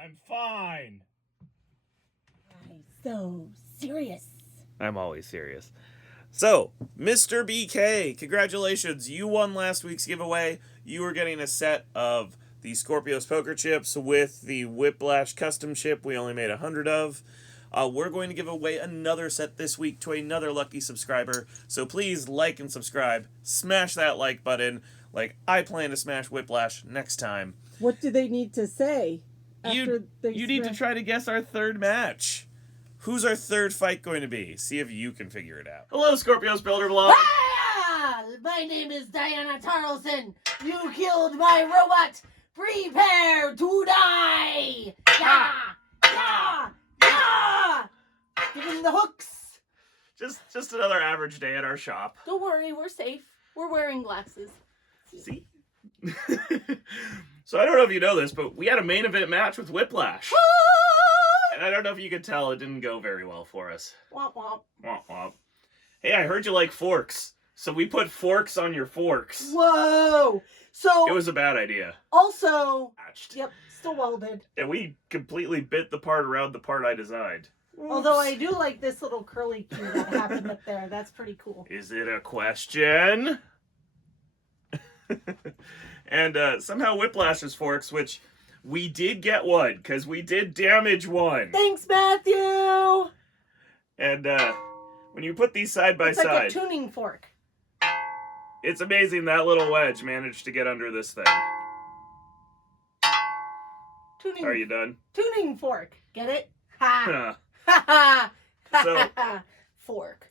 I'm fine. I'm so serious. I'm always serious. So, Mr. BK, congratulations. You won last week's giveaway. You were getting a set of the Skorpios poker chips with the Whiplash custom chip we only made 100 of. We're going to give away another set this week to another lucky subscriber. So please like and subscribe. Smash that like button like I plan to smash Whiplash next time. What do they need to say? You need to try to guess our third match. Who's our third fight going to be? See if you can figure it out. Hello, Skorpios Builder Vlog. Ah! My name is Diana Tarleson. You killed my robot. Prepare to die. Yeah! Yeah! Yeah! Give him the hooks. Just another average day at our shop. Don't worry, we're safe. We're wearing glasses. See? So I don't know if you know this, but we had a main event match with Whiplash. And I don't know if you could tell, it didn't go very well for us. Womp womp. Womp womp. Hey, I heard you like forks. So we put forks on your forks. Whoa! So It was a bad idea. also, Patched. yep, still welded. And we completely bit the part around the part I designed. Although I do like this little curly cue that happened up there. That's pretty cool. Is it a question? And somehow Whiplash's forks, which we did get one, because we did damage one. Thanks, Matthew! And when you put these side by It's like side, a tuning fork. it's amazing that little wedge managed to get under this thing. Tuning. Are you done? Tuning fork. Get it? Ha! Huh. Ha ha! So- Fork.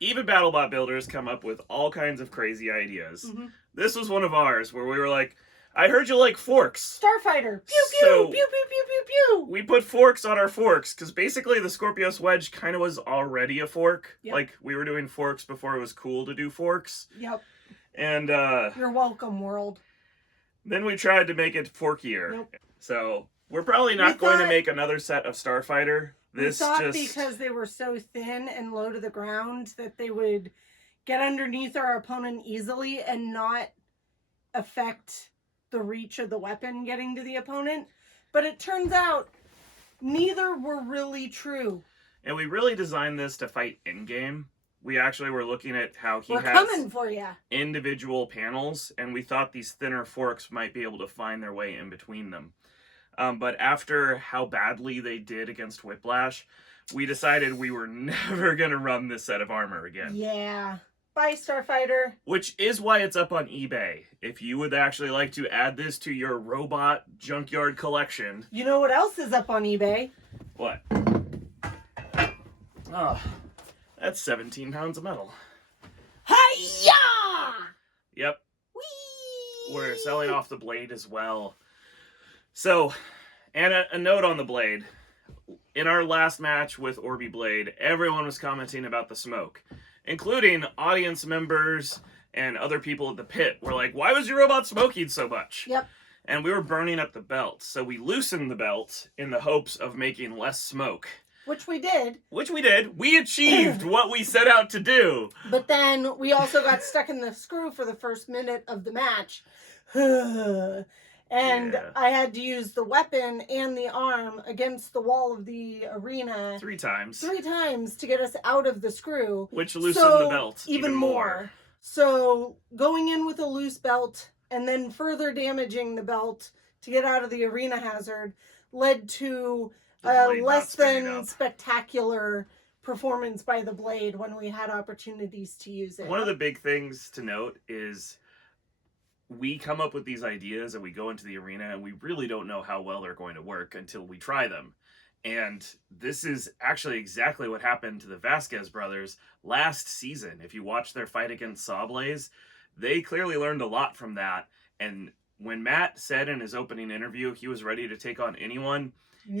Even Battlebot builders come up with all kinds of crazy ideas. Mm-hmm. This was one of ours, where we were like, I heard you like forks. Starfighter. Pew pew So- pew pew pew pew pew. We put forks on our forks, because basically the Skorpios wedge kind of was already a fork. Yep. Like, we were doing forks before it was cool to do forks. Yep. And You're welcome, world. then we tried to make it forkier. Nope. So, we're probably not going to thought- make another set of Starfighter. This we thought just... because they were so thin and low to the ground that they would get underneath our opponent easily and not affect the reach of the weapon getting to the opponent. But it turns out neither were really true. And we really designed this to fight in-game. We actually were looking at how he We're has coming for you. individual panels, and we thought these thinner forks might be able to find their way in between them. But after how badly they did against Whiplash, we decided we were never going to run this set of armor again. Yeah. Bye, Starfighter. Which is why it's up on eBay. If you would actually like to add this to your robot junkyard collection. You know what else is up on eBay? What? Oh, that's 17 pounds of metal. Hi-ya! Yep, Whee! we're selling off the blade as well. So, and a note on the blade. In our last match with Orby Blade, everyone was commenting about the smoke, including audience members and other people at the pit. We're like, why was your robot smoking so much? Yep. And we were burning up the belt, so we loosened the belt in the hopes of making less smoke. Which we did. Which we did. We achieved what we set out to do. But then we also got stuck in the screw for the first minute of the match. And Yeah. I had to use the weapon and the arm against the wall of the arena 3 times. 3 times to get us out of the screw. Which loosened So, the belt even more. So going in with a loose belt and then further damaging the belt to get out of the arena hazard led to The a blade not less spinning than up. spectacular performance by the blade when we had opportunities to use it. One of the big things to note is we come up with these ideas and we go into the arena and we really don't know how well they're going to work until we try them. And this is actually exactly what happened to the Vasquez brothers last season. If you watch their fight against Sawblaze, they clearly learned a lot from that. And when Matt said in his opening interview he was ready to take on anyone,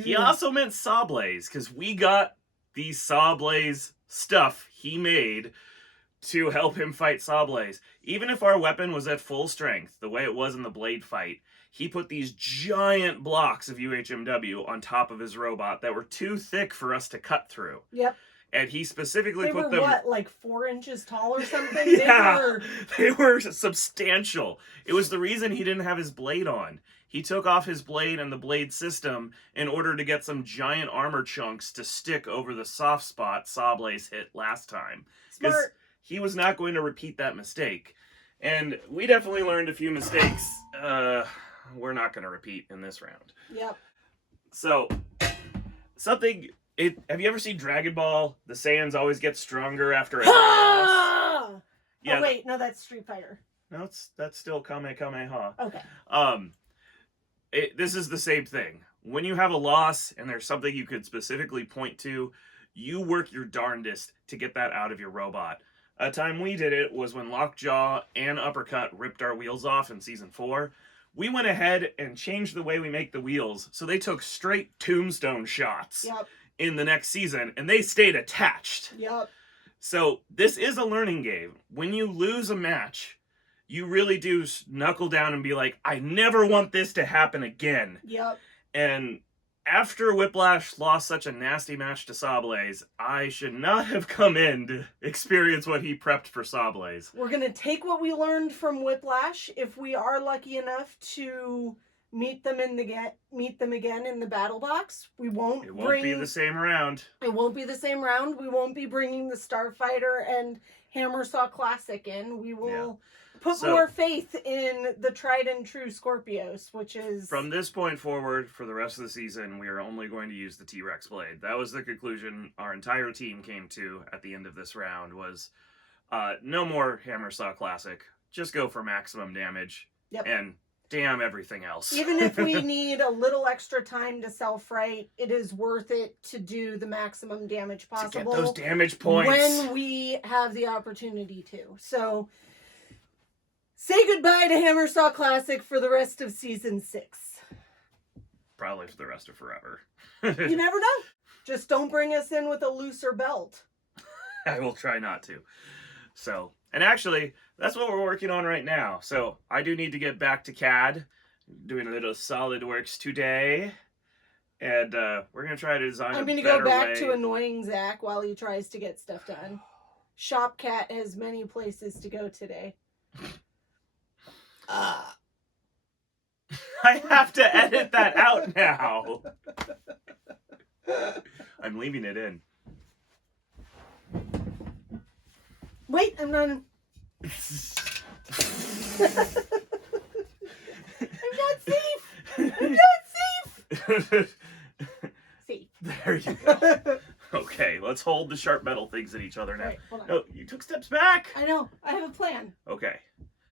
he also meant Sawblaze, because we got the Sawblaze stuff he made to help him fight Sawblaze. Even if our weapon was at full strength, the way it was in the Blade fight, he put these giant blocks of UHMW on top of his robot that were too thick for us to cut through. Yep. And he specifically They put were them... what, like 4 inches tall or something? Yeah, they were substantial. It was the reason he didn't have his blade on. He took off his blade and the blade system in order to get some giant armor chunks to stick over the soft spot Sablaze hit last time. Because Smart. he was not going to repeat that mistake. And we definitely learned a few mistakes we're not going to repeat in this round. Yep. So, have you ever seen Dragon Ball? The Saiyans always get stronger after a Ah! Yeah. Oh, wait, no, that's Street Fighter. No, that's still Kamehameha. Okay. This is the same thing. When you have a loss and there's something you could specifically point to, you work your darndest to get that out of your robot. A time we did it was when Lockjaw and Uppercut ripped our wheels off in Season 4. We went ahead and changed the way we make the wheels, so they took straight tombstone shots Yep. in the next season, and they stayed attached. Yep. So this is a learning game. When you lose a match, you really do knuckle down and be like, I never want this to happen again. Yep. And after Whiplash lost such a nasty match to Sablaze, I should not have come in to experience what he prepped for Sablaze. We're going to take what we learned from Whiplash. If we are lucky enough to meet them again in the battle box, It won't be the same round. It won't be the same round. We won't be bringing the Starfighter and Hammersaw Classic in. We will put more faith in the tried and true Skorpios, which is... From this point forward, for the rest of the season, we are only going to use the T-Rex blade. That was the conclusion our entire team came to at the end of this round, was no more Hammersaw Classic. Just go for maximum damage. Yep. And damn everything else. Even if we need a little extra time to self-right, it is worth it to do the maximum damage possible. To get those damage points. When we have the opportunity to. So, say goodbye to Hammersaw Classic for the rest of Season 6. Probably for the rest of forever. You never know. Just don't bring us in with a looser belt. I will try not to. So, and actually, that's what we're working on right now. So, I do need to get back to CAD. Doing a little SolidWorks today. And we're going to try to design I'm a going to better go back way. to annoying Zach while he tries to get stuff done. Shopcat has many places to go today. I have to edit that out now. I'm leaving it in. Wait, I'm not... I'm not safe! I'm not safe! Safe. There you go. Okay, let's hold the sharp metal things at each other now. Right, hold on. No, you took steps back. I know. I have a plan. Okay.